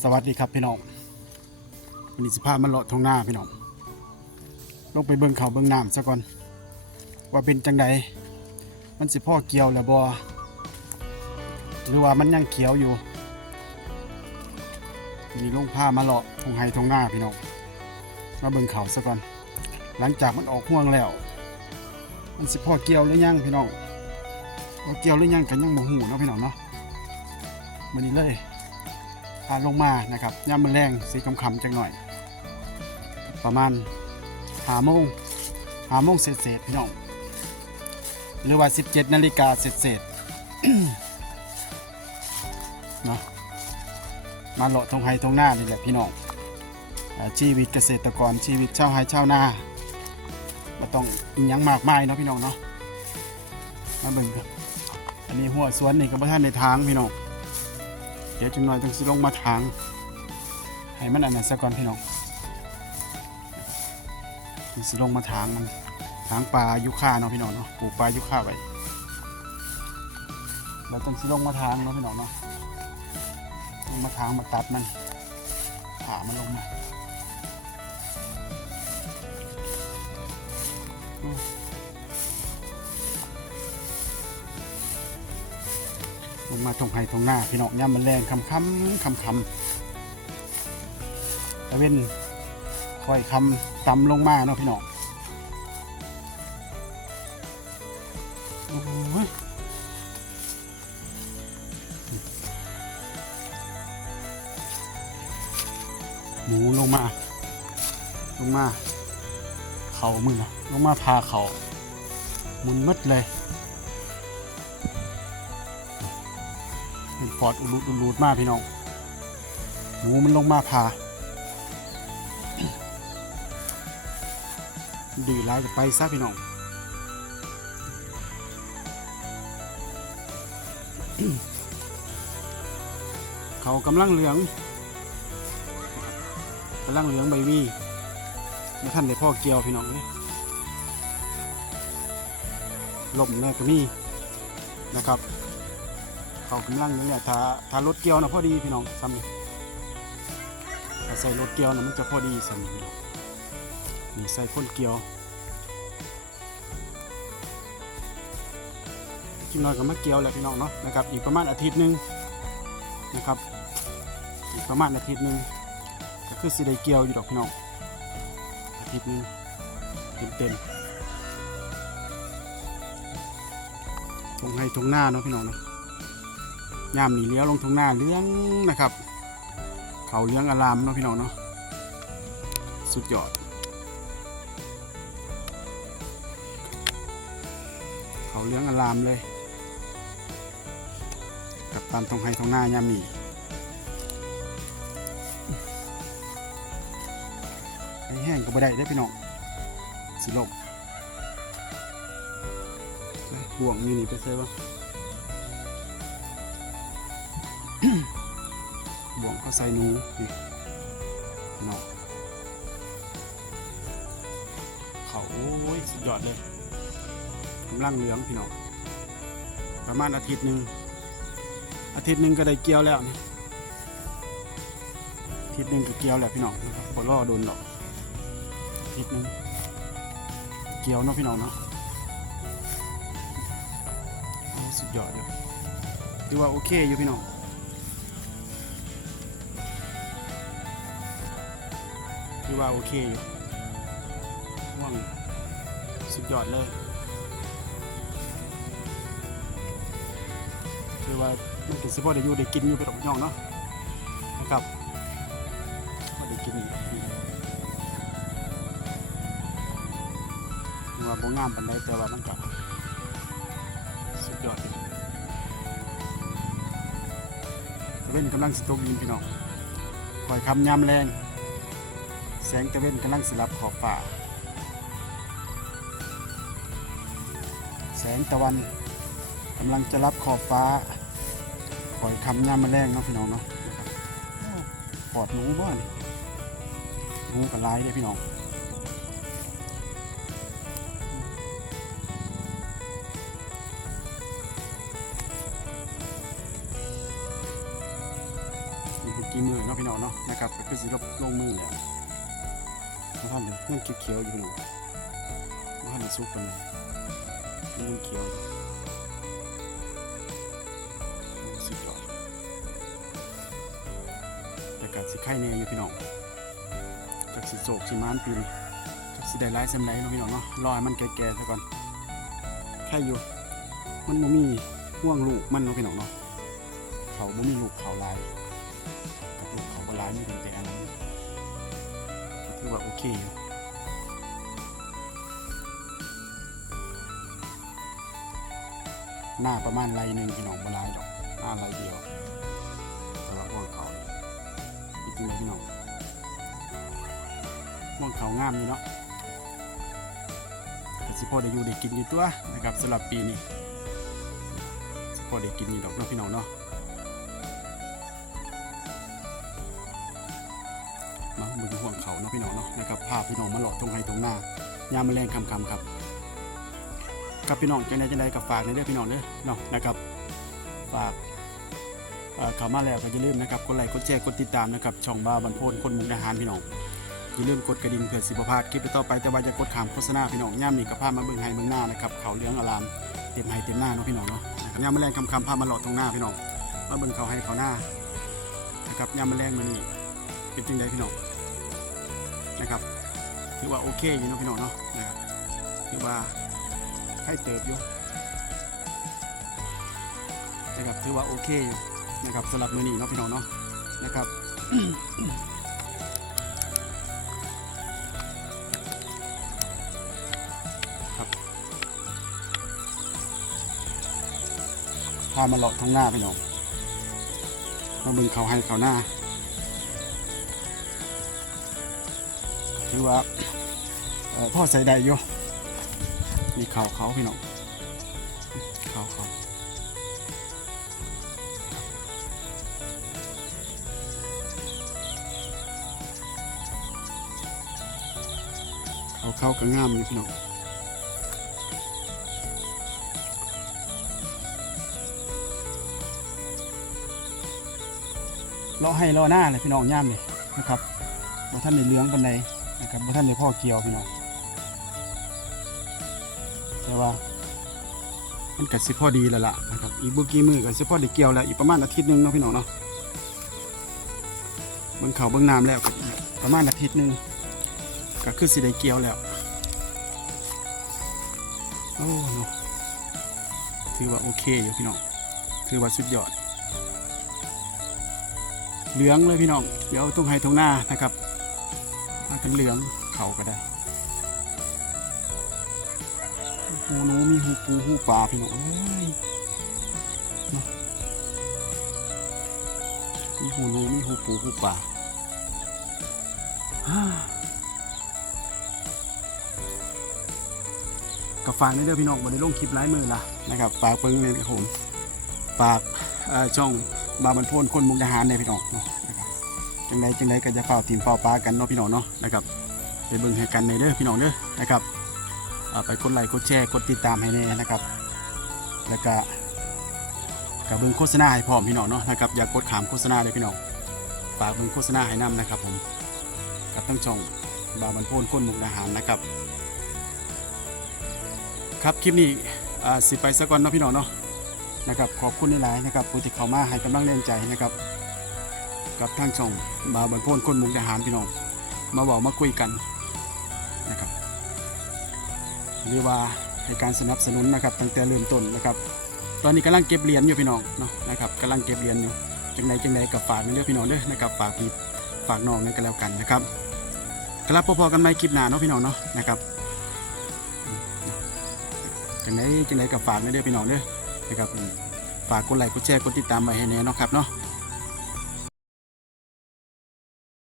สวัสดีครับพี่น้องวันนี้สิพามาเลาะทงหน้าพี่น้องลงไปเบิ่งเขาเบิ่งน้ำซะก่อน ว่าเป็นจังใดมันสิพ่อเกี่ยวแล้วบ่หรือว่ามันยังเขียวอยู่มีลงผ้ามาเลาะทงไฮทงหน้าพี่น้องมาเบิ่งเขาซะก่อน หลังจากมันออกห่วงแล้ว มันสิพ่อเกี่ยวหรือยังพี่น้องพอเกี่ยวหรือยังกันยังบ่หูเนาะพี่น้องเนาะมันนี้เลย ลงมานะครับย่ำมันแรงสีคำๆจังหน่อย ประมาณหาโมงหาโมงเศษเศษพี่น้องหรือว่า 17นาฬิกาเศษเศษเนาะมาเลาะทงไฮทงหน้านี่แหละพี่น้องชีวิตเกษตรกรชีวิตชาวไฮชาวนาไม่ต้องอยังมากมายเนาะพี่น้องเนาะมาเบิ่งกันอันนี้หัวสวนนี่ก็บ่ทันในทางพี่น้อง เดี๋ยวจังหน่อยต้องสิลงมาทาง ให้มันอันนั้นซะก่อนพี่น้องต้องสิลงมาทางมันทางปลายุค่าเนาะพี่น้องเนาะปลูกปลายุค่าไว้เราต้องสิลงมาทางเนาะพี่น้องเนาะลงมาทางมาตัดมันผ่ามันลงมา ลงมาตรงไฮตรงหน้าพี่น้องย่ำมันแรงคำคำคำคำตะเวนค่อยคำต่ำลงมาเนาะพี่น้องหมูลงมา ลงมา เขามือนะลงมาพาเขามุนมืดเลย เป็นฟอร์ดอุลุดอุลูดมากพี่น้องหมูมันลงมาพาดีร้ายจะไปซะพี่น้องเขากำลังเหลืองกำลังเหลืองใบวีมาท่านได้พ่อเกี่ยวพี่น้องนี่ลมแน่ก็มีนะครับ เขากำลังเนี่ยถ้าถ้ารถเกี่ยวนะพอดีพี่น้องซ้ำนี่ถ้าใส่รถเกี่ยวนะมันจะพอดีซ้ำนี่พี่น้องนี่ใส่คนเกี่ยวกินน้อยก็มาเกียวแหละพี่น้องเนาะนะครับอีกประมาณอาทิตย์หนึงนะครับ อีกประมาณอาทิตย์หนึงก็คือสิได้เกียวอยู่ดอกพี่น้องอาทิตย์นึงเต็มเต็มตรงให้ตรงหน้าเนาะพี่น้องเนาะ ยามนี่เลี้ยวลงทางหน้าเลี้ยงนะครับ เขาเลี้ยงอารามเนาะพี่น้องเนาะสุดยอด เขาเลี้ยงอารามเลยกับตามตรงไฮตรงหน้ายามนี่ให้แห้งก็ไม่ได้ได้พี่น้องสิลบห่วงนี่นี่ไปเซฟวะ บ่วงเขาใส่หนูนี่เนาะเขาโอ้ยสุดยอดเลยกำลังเหลืองพี่น้องประมาณอาทิตย์หนึ่งอาทิตย์หนึ่งก็ได้เกี่ยวแล้วนี่อาทิตย์หนึ่งก็เกี่ยวแล้วพี่น้องนะครับพอรอโดนหรอกอาทิตย์หนึ่งเกี่ยวเนาะพี่น้องเนาะโอ้สุดยอดเลยถือว่าโอเคอยู่พี่น้องือว่าโอเคอยู่ว่างสุดยอดเลยคือว่ามันเป็นสิพอได้อยู่ได้กินอยู่ไปตรงย่องเนาะนะครับพอได้กินอยู่คือว่าบ่งามปานใดแต่ว่ามันก็สุดยอดอยู่ตะเว้นกำลังสตกยินพี่น้องคอยคำยามแรง สงตะเวนกำลังสิรับขอบฟ้า แสงตะวันกำลังจะรับขอบฟ้าคอยคำย่ามาแมลงเนาะพี่น้องเนาะนะครับโอ้ปอดหนูบ้านหนูกับลายเลยพี่น้องนี่เป็นกี่มือเนาะพี่น้องเนาะนะครับก็คือสิลบลงมือแล้ว มาท่านดูเพื่อนเขียวๆอยู่พี่น้องมาท่านได้ซุกกันเลยเพื่อนเขียวอยู่โอ้สุดยอดแต่กัดสิไข่แน่อยู่พี่น้องจักสิโศกสิมานปีนี้จักสิได้ร้ายสำไรเนาะพี่น้องเนาะรอให้มันแก่ๆซะก่อนไข่อยู่ มันบ่มีห่วงลูกมันเนาะพี่น้องเนาะเขาบ่มีลูกเขาลายกับลูกเขาบ่หลายมีแต่อันนั้นก็ ถือว่าโอเคอยู่หน้าประมาณไรหนึ่งพี่น้องบ่หลายดอกหน้าไรเดียวแต่ว่าห่วงเขาจริงๆแล้วพี่น้องห่วงเขางามอยู่เนาะก็สิพ่อได้อยู่ได้กินอยู่ตัวนะครับสำหรับปีนี้สิพ่อได้กินนี่ดอกเนาะพี่น้องเนาะ มาเบึงห่วงเขาเนาะพี่น้องเนาะนะครับพาพี่น้องมาหลอดตรงไห้ตรงหน้ายามมาแรงคำคำครับกับพี่น้องจังใดจังใดกับฝากในเด้องพี่น้องเด้อเนาะนะครับฝากเอ่อเข้ามาแล้วก็อย่าลืมนะครับกดไลค์กดแชร์กดติดตามนะครับช่องบ้าบันโพนคนมุกดาหารพี่น้องอย่าลืมกดกระดิ่งเพื่อสิบพลาดคลิปต่อไปแต่ว่าจะกดขามโฆษณาพี่น้องย่ามนี่กับภาพมาเบิ่งให้เบิ่งหน้านะครับเขาเลี้ยงอารามเต็มให้เต็มหน้าเนาะพี่น้องเนาะย่ามแมลงคำคำพามาหลอดตรงหน้าพี่น้องมาเบิ่งเขาให้เขาหน้านะครับย่ามแมลงมันนี่เป็นจริงใดพี่น้อง นะครับถือว่าโอเคอยู่นะพี่น้องเนาะนะครับถือว่าให้เติบอยู่นะครับถือว่าโอเคอยู่นะครับสำหรับมือนี้เนาะพี่น้องเนาะนะครับพามาเลาะทางหน้าพี่น้องมาบิ่งเขาให้เขาหน้า ถือว่าพ่อใส่ได้อยู่มีเขาเขาพี่น้องเขาเขาเขาเขาก็งามอยู่พี่น้องเลาให้เลาหน้าเลยพี่น้องย่ามเลยนะครับบ่ท่านในเลี้ยงปันใด นะครับบ่ท่านในพ่อเกี่ยวพี่น้องแต่ว่ามันก็สิพ่อดีแล้วล่ะนะครับอีกบ่กี่มือก็สิพ่อได้เกี่ยวแล้วอีกประมาณอาทิตย์หนึงเนาะพี่น้องเนาะเบิ่งเขาเบิ่งน้ำแล้วก็อีกประมาณอาทิตย์หนึงก็คือสิได้เกี่ยวแล้วโอ้เนาะถือว่าโอเคอยู่พี่น้องถือว่าสุดยอดเหลืองเลยพี่น้องเดี๋ยวตรงไฮตรงหน้านะครับ มากันเหลืองเขาก็ได้หูหนูมีหูปูหูปลาพี่น้องนาะมีหูหนูมีหูปูหูปลาฮ่ากับฝากนี่เด้อพี่น้องบนในลงคลิปไลายมือละนะครับฝากเพิ่งเลยครับผมฝากช่องบาบันโพนคนมุกดาหารเนี่ยพี่น้อง จังใดจังใดก็จะเฝ้าทีมเฝ้าปลากันเนาะพี่น้องเนาะนะครับไปเบิ่งให้กันในเด้อพี่น้องเด้อนะครับไปกดไลค์กดแชร์กดติดตามให้แน่นะครับ แล้วก็กับเบิ่งโฆษณาให้พร้อมพี่น้องเนาะนะครับอย่ากดขามโฆษณาเลยพี่น้องฝากเบิ่งโฆษณาให้นํนะครับผมกับทั้งช่องบาบันโพนคนมุกดาหารนะครับ ครับคลิปนี้สิไปซะก่อนเนาะพี่น้องเนาะนะครับขอบคุณหลายๆนะครับผู้ที่เข้ามาให้กำลังแรงใจนะครับ กับทางช่องบาบันโพนคนมุกดาหารพี่น้อง มาบอกมาคุยกันนะครับหรือว่าให้การสนับสนุนนะครับตั้งแต่เริ่มต้นนะครับ ตอนนี้กำลังเก็บเหรียญอยู่พี่น้องเนาะนะครับกำลังเก็บเหรียญอยู่จังใดจังใดกับฝากนั่นเด้อพี่น้องเด้อนะครับฝากพี่ฝากน้องนั่นก็แล้วกันนะครับกลับพอๆกันใหมคลิปหน้าเนาะพี่น้องเนาะนะครับจังใดจังใดกับฝากนั่นเด้อพี่น้องเด้อนะครับฝากกดไลค์กดแชร์กดติดตามไว้ให้แน่เนาะครับเนาะ